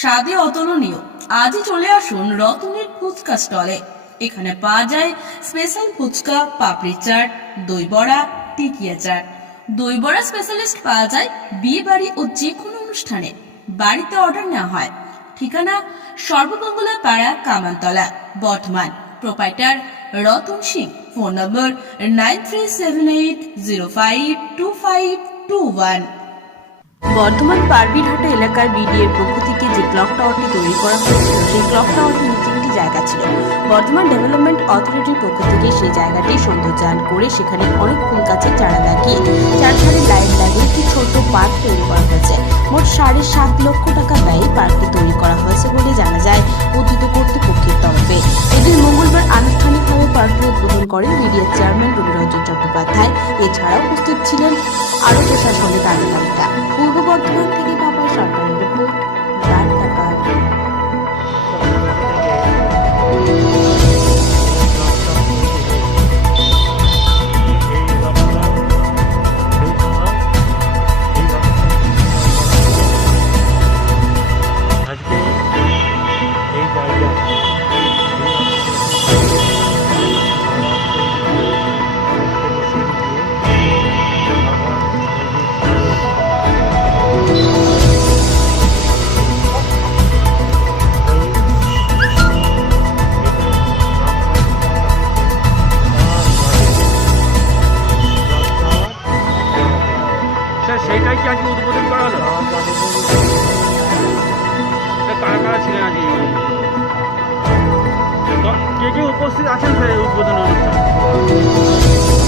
স্বাদে অতুলনীয়। আজই চলে আসুন রতনের ফুচকা স্টলে। এখানে পাওয়া যায় স্পেশাল ফুচকা, পাপড়ি চাট, দই বড়া, টিকিয়া চাট। দই বড়া স্পেশালিস্ট পাওয়া যায় বিয়ে বাড়ি ও যে কোনো অনুষ্ঠানে। বাড়িতে অর্ডার নেওয়া হয়। ঠিকানা সর্বমঙ্গলা পাড়া Kamantala Bardhaman. Proprietor Ratan Singh. Phone number nine three seven eight zero five two five two one Bardhaman Parbirhata এলাকার বিডিএর পক্ষ থেকে ক্লক টাওয়ারটি তৈরি করা হয়েছিল। সেই ক্লক টাওয়ারটির নিচে একটি জায়গা ছিল। বর্ধমান ডেভেলপমেন্ট অথরিটির পক্ষ থেকে সেই জায়গাটি সৌন্দর্যায়ন করে সেখানে অনেক ফুল গাছের চারা লাগিয়ে চারধারে লাইট লাগিয়ে একটি ছোট্ট পার্ক তৈরি করা হয়েছে। মোট সাড়ে সাত লক্ষ টাকা ব্যয়ে পার্কটি তৈরি করা হয়েছে বলে জানা যায় উদ্যোগ কর্তৃপক্ষের তরফে। এদিন মঙ্গলবার আনুষ্ঠানিকভাবে পার্কটি উদ্বোধন করেন মিডিয়ার চেয়ারম্যান রবীন্দ্রনাথ চট্টোপাধ্যায়। এছাড়াও উপস্থিত ছিলেন আরও প্রশাসনিক আধিকারিকরা। পূর্ব বর্ধমান থেকে পাপা সরকারের স্যার সেইটাই কি আজকে উদ্বোধন করা হলো স্যার কারা কারা ছিলেন আজকে এই অনুষ্ঠানে?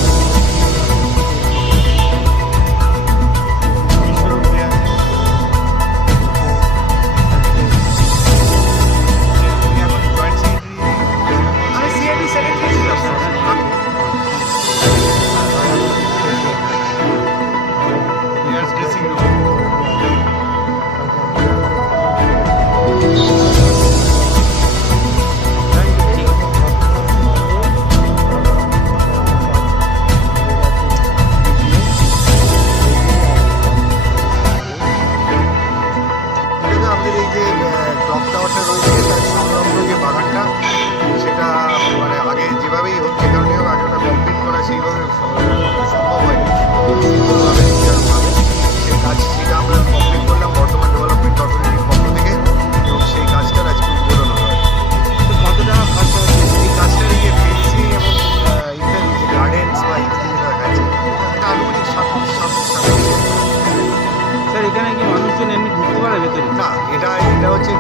ক্লক টাওয়ারটা রয়েছে তার সংলগ্ন যে বাগানটা সেটা মানে আগে যেভাবেই হোক, যে কারণে আগে ওটা কমপ্লিট করা, সেইভাবে এটা এটা হচ্ছে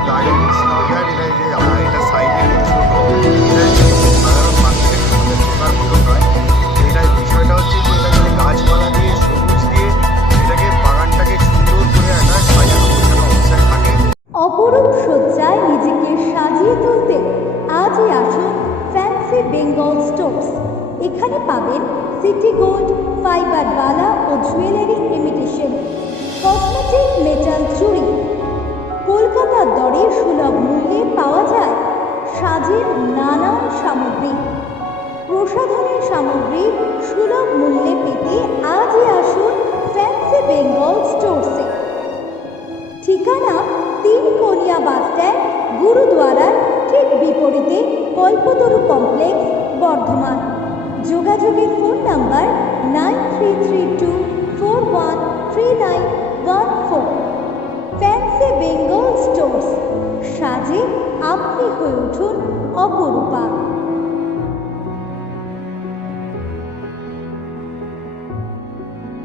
নট এটা যে এটা সাইডে মতো বিষয়টা হচ্ছে গাছপালা বাগানটাকে সুন্দর করে অপরূপ সজ্জায় নিজেকে সাজিয়ে তুলতে আজই আসুন ফ্যান্সি বেঙ্গল স্টোর্স এখানে পাবেন সিটি গোল্ড ফাইবার বালা ও জুয়েলারি ইমিটেশন কসমেটিক মেটাল চুড়ি প্রসাধনের সামগ্রী সুলভ মূল্যে পেতে আজই আসুন ফ্যান্সি বেঙ্গল স্টোরসে। ঠিকানা তিন কোনিয়া বাস স্ট্যান্ড, গুরুদুয়ারার ঠিক বিপরীতে কল্পতরু কমপ্লেক্স, বর্ধমান। যোগাযোগের phone number nine three three two four one three nine one four. Fancy Bengal stores, সাজে আপনি হয়ে উঠুন অপরূপা।